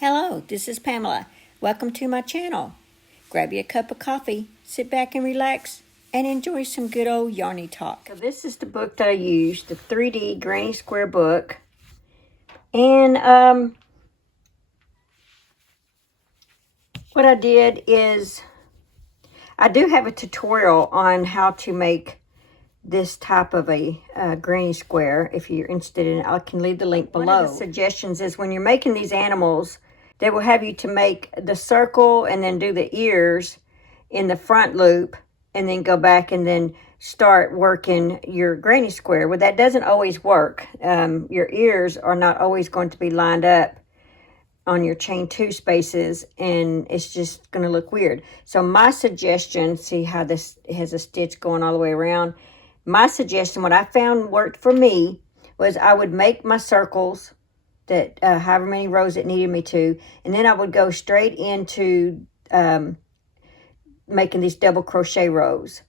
Hello, this is Pamela. Welcome to my channel. Grab you a cup of coffee, sit back and relax, and enjoy some good old yarny talk. So this is the book that I used, the 3D Granny Square book. And what I did is, I do have a tutorial on how to make this type of a granny square. If you're interested in it, I can leave the link below. One of the suggestions is when you're making these animals, they will have you to make the circle and then do the ears in the front loop and then go back and then start working your granny square. Well, that doesn't always work. Your ears are not always going to be lined up on your chain 2 spaces, and it's just going to look weird. So my suggestion, see how this has a stitch going all the way around? My suggestion, what I found worked for me, was I would make my circles that however many rows it needed me to, and then I would go straight into making these double crochet rows.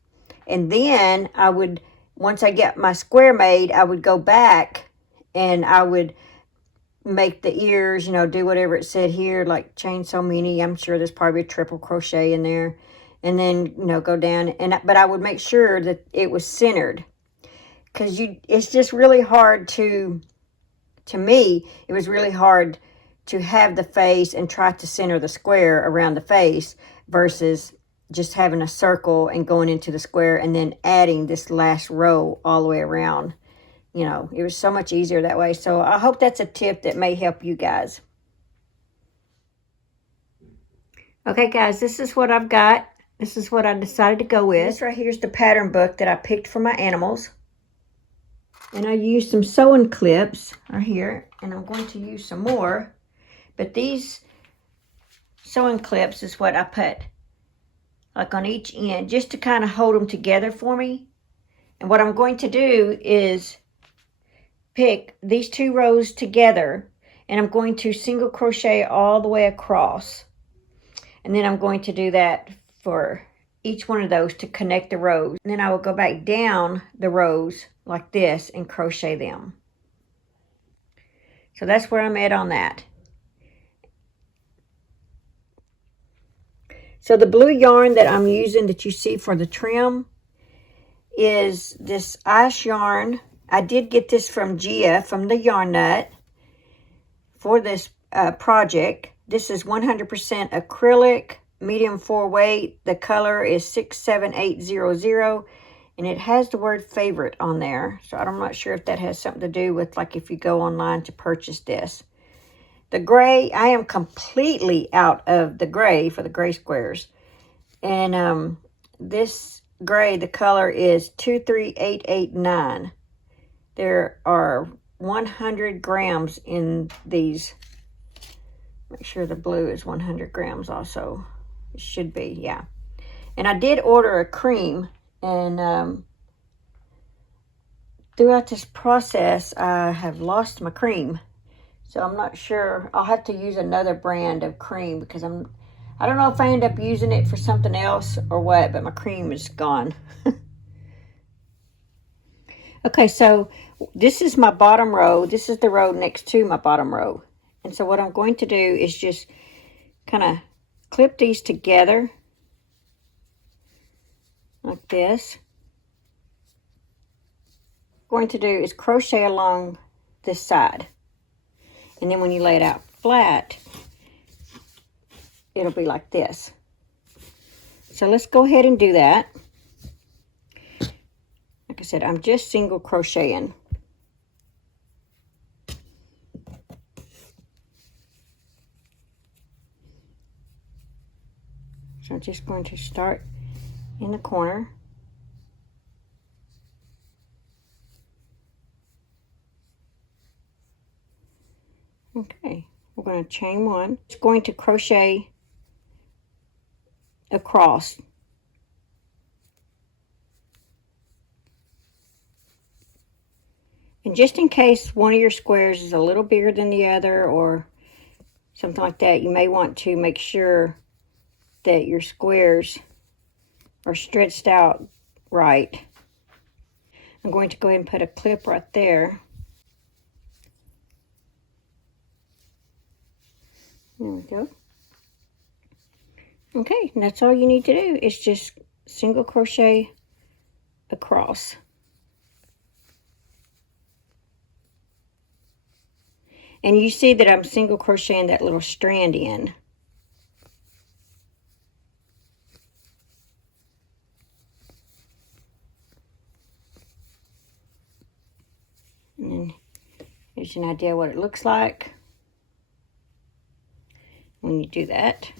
And then I would, once I get my square made, I would go back and I would make the ears, you know, do whatever it said here, like chain so many. I'm sure there's probably a triple crochet in there. And then, you know, go down, and but I would make sure that it was centered, because it's just really hard to me, it was really hard to have the face and try to center the square around the face versus just having a circle and going into the square and then adding this last row all the way around. You know, it was so much easier that way. So I hope that's a tip that may help you guys. Okay, guys, this is what I've got. This is what I decided to go with. This right here is the pattern book that I picked for my animals. And I used some sewing clips right here, and I'm going to use some more. But these sewing clips is what I put like on each end, just to kind of hold them together for me. And what I'm going to do is pick these 2 rows together, and I'm going to single crochet all the way across. And then I'm going to do that for each one of those to connect the rows. And then I will go back down the rows like this and crochet them. So that's where I'm at on that. So the blue yarn that I'm using that you see for the trim is this ice yarn. I did get this from Gia from the Yarn Nut for this project. This is 100% acrylic, medium 4 weight. The color is 67800, and it has the word favorite on there. So I'm not sure if that has something to do with, like, if you go online to purchase this. The gray, I am completely out of the gray for the gray squares. And this gray, the color is 23889. There are 100 grams in these. Make sure the blue is 100 grams also. It should be, yeah. And I did order a cream, and throughout this process, I have lost my cream. So I'm not sure. I'll have to use another brand of cream, because I don't know if I end up using it for something else or what, but my cream is gone. Okay, so this is my bottom row. This is the row next to my bottom row. And so what I'm going to do is just kind of clip these together like this. What I'm going to do is crochet along this side. And then when you lay it out flat, it'll be like this. So let's go ahead and do that. Like I said, I'm just single crocheting. So I'm just going to start in the corner. Okay, we're going to chain 1. It's going to crochet across. And just in case one of your squares is a little bigger than the other or something like that, you may want to make sure that your squares are stretched out right. I'm going to go ahead and put a clip right there. There we go. Okay, and that's all you need to do is just single crochet across. And you see that I'm single crocheting that little strand in. And then here's an idea what it looks like when you do that.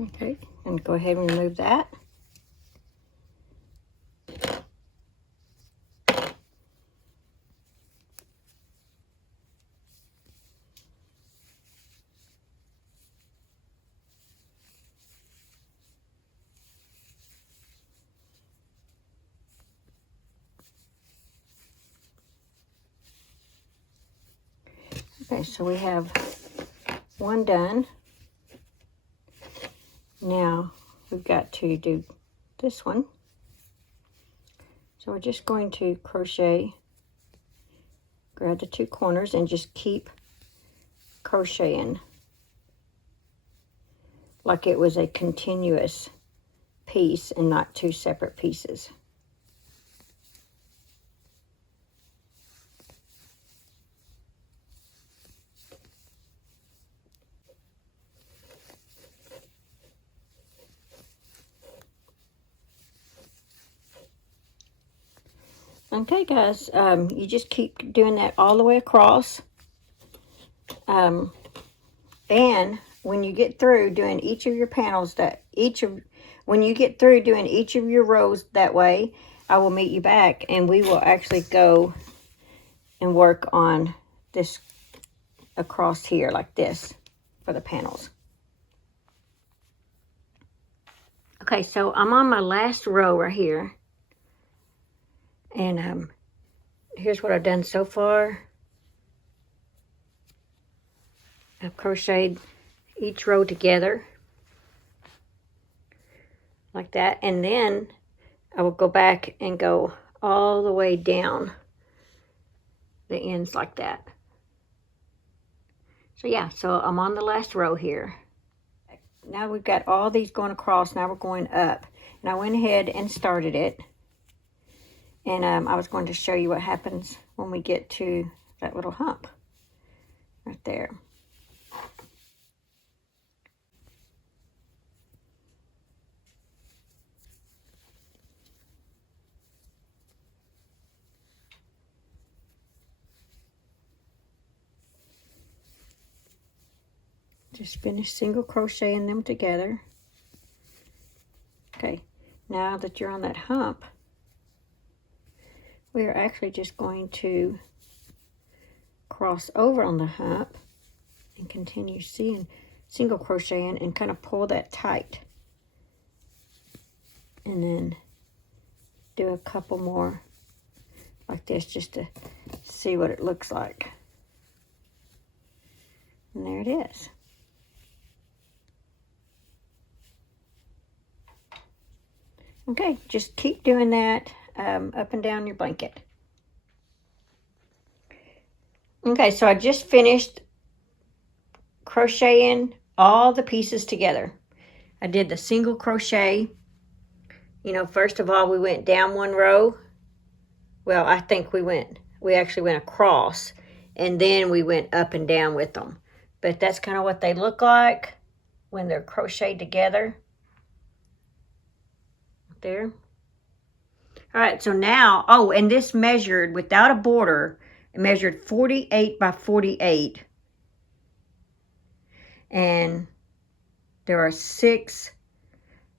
Okay, and go ahead and remove that. Okay, so we have one done. Now we've got to do this one. So we're just going to crochet, grab the two corners and just keep crocheting like it was a continuous piece and not two separate pieces. Okay, guys, you just keep doing that all the way across. And when you get through doing each of your panels, when you get through doing each of your rows that way, I will meet you back and we will actually go and work on this across here like this for the panels. Okay, so I'm on my last row right here. And here's what I've done so far. I've crocheted each row together like that, and then I will go back and go all the way down the ends like that. So yeah, so I'm on the last row here. Now we've got all these going across. Now we're going up, and I went ahead and started it. And I was going to show you what happens when we get to that little hump right there. Just finish single crocheting them together. Okay, now that you're on that hump, we are actually just going to cross over on the hump and continue single crocheting and kind of pull that tight. And then do a couple more like this just to see what it looks like. And there it is. Okay, just keep doing that up and down your blanket. Okay, so I just finished crocheting all the pieces together. I did the single crochet. You know, first of all, we went down one row. Well, I think we actually went across, and then we went up and down with them. But that's kind of what they look like when they're crocheted together. There. All right, so now, oh, and this measured without a border, it measured 48 by 48. And there are 6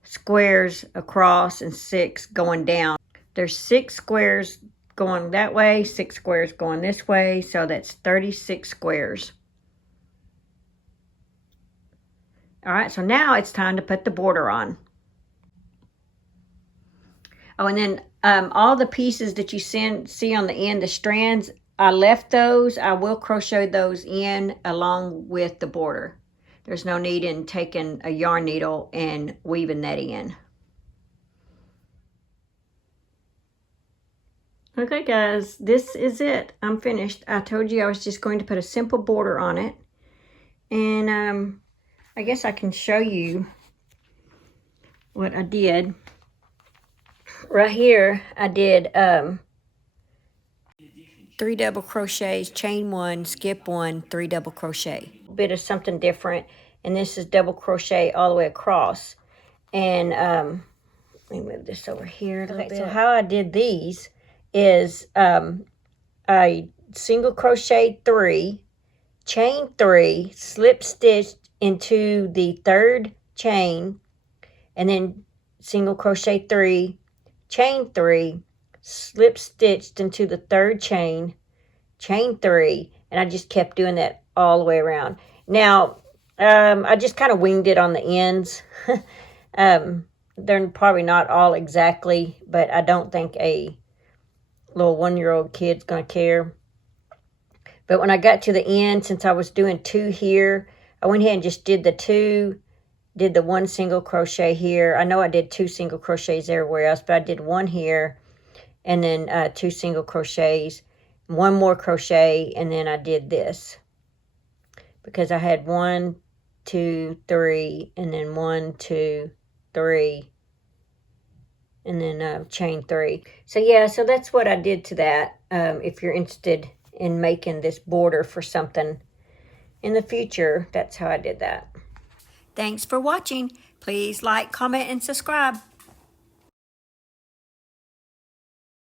squares across and 6 going down. There's 6 squares going that way, 6 squares going this way, so that's 36 squares. All right, so now it's time to put the border on. Oh, and then all the pieces that you see on the end, the strands, I left those. I will crochet those in along with the border. There's no need in taking a yarn needle and weaving that in. Okay guys, this is it. I'm finished. I told you I was just going to put a simple border on it. And I guess I can show you what I did. Right here, I did 3 double crochets, chain 1, skip 1, 3 double crochet. A bit of something different. And this is double crochet all the way across. And let me move this over here a little bit. So how I did these is I single crochet 3, chain 3, slip stitched into the 3rd chain, and then single crochet 3, chain 3, slip stitched into the 3rd chain, chain 3, and I just kept doing that all the way around. Now I just kind of winged it on the ends. They're probably not all exactly, but I don't think a little 1-year-old kid's gonna care. But when I got to the end, since I was doing 2 here, I went ahead and just did the 2, did the 1 single crochet here. I know I did 2 single crochets everywhere else, but I did 1 here, and then 2 single crochets, 1 more crochet, and then I did this because I had 1, 2, 3, and then 1, 2, 3, and then chain 3. So yeah, so that's what I did to that. If you're interested in making this border for something in the future, that's how I did that. Thanks for watching. Please like, comment, and subscribe.